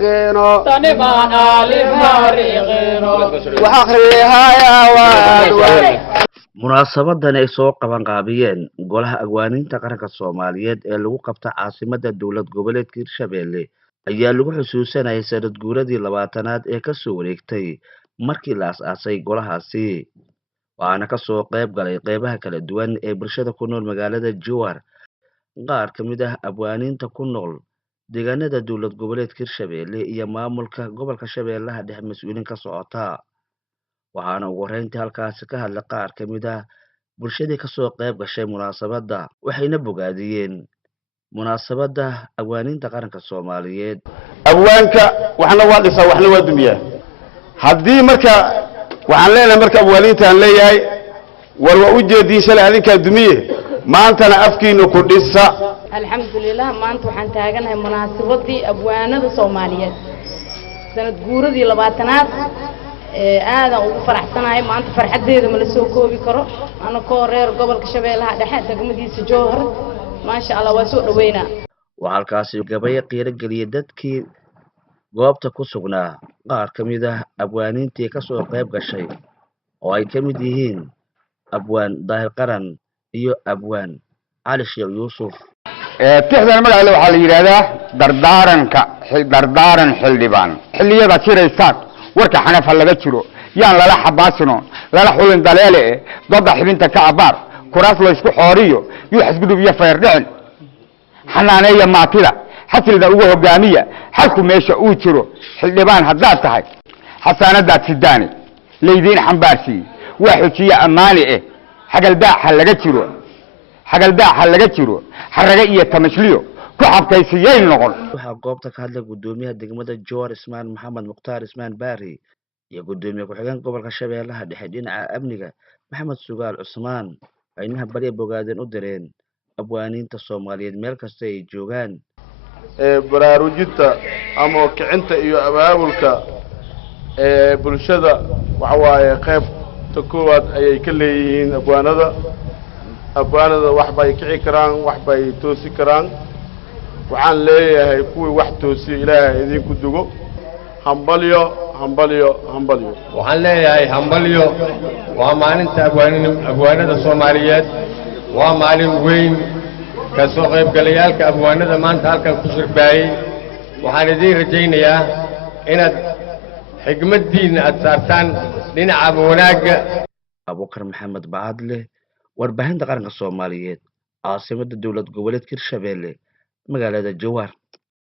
ريغينو تاني معنا للهاريغينو وحقريها يا واد munaasabadan ay soo qaban qaabiyeen golaha agwaaninta qaranka Soomaaliyeed ee lagu qabta caasimada dowlad goboleedka Hirshabelle ayaa lagu xusuusanayay sanad guuradii 20aad ee ka soo wareegtay markii la aasaasay golahaasi waxaana ka soo qayb galay qaybaha kala duwan ee bulshada ku nool magaalada Jowhar qaar ka mid ah agwaaninta ku nool deegaanada dowlad goboleedka Hirshabelle iyo maamulka gobolka Shabeellaha Dhexe mas'uuliin ka socota waxaana ugu horeyntii halkaas ka hadlay qaar ka mid ah bulshadii ka soo qayb gashay munaasabada waxayna bogaadiyeen munaasabada agwaaninta qaranka Soomaaliyeed abwaanka waxna waa dhisaa waxna waa dumiyaa haddii marka waxaan leenahay marka abwaaninta aan leeyahay war waa u jeedin shalay adinka dumiye maantana afkiina ku dhisa alxamdulillah maanta waxaan taaganahay munaasabadii abwaanada Soomaaliyeed sanad guuradii 20aad aadan ugu faraxsanahay maanta farxadeeda ma la soo koobi karo ana ko reer gobolka Shabeellaha Dhexe degmadiisa Jowhar ma sha Allah waa soo dhaweynaa waxa halkaasi gabay qiiro galiyay dadkii goobta ku sugnaa qaar ka mid ah abwaanintii ka soo qayb gashay oo ay ka mid yihiin abwaan Daahir Qaran iyo abwaan Ali Sheekh Yuusuf tixdan magaca waxa la yiraahdaa dardaaran xildhibaan xilliyada jiraysan warka xanaaf laga jiro yaan lala xabaasino lala xulin daleele dad xibinta ka abaar kuraas la isku xooriyo yu xisbudub iyo fayrdhicin xanaaneeya maatida xasilda ugu hogaamiya halku meesha uu jiro xildhibaan haddaad tahay xasaanada sidaani leeydiin xambaarsi waa xujiya amaani xagaldaaxa laga jiro xaraga iyo tamashliyo ku xabkaysiyay noqon waxa goobta ka hadlay gudoomiyaha degmada Jowhar Ismaan Maxamed Muqtaar Ismaan Baari iyo gudoomiyaha ku-xigeenka gobolka Shabeellaha Dhexe dhinaca amniga Maxamed Sugaal Cusmaan ayna bari bogaadeen u direen abwaaninta Soomaaliyeed meel kasta ay joogaan baraarujinta ama kicinta iyo abaabulka bulshada waxa waaye qaybta koowaad ayay ka leeyihiin abwaanada wax bay kici karaan wax bay toosi karaan waxaan leeyahay kuwii wax toosiyo ilaahay idinku dugo hambalyo waxaan leeyahay hambalyo waa maalinta abwaanada Soomaaliyeed waa maalin weyn ka soo qayb galayaalka abwaanada maanta halkan ku shirbaayay waxaan idin rajaynayaa inaad xigmadiina aad saartaan dhinaca wanaaga Abubakar Maxamed Baadle warbaahinta qaranka Soomaaliyeed caasimada dowlad goboleedka Hirshabelle magaalada Jowhar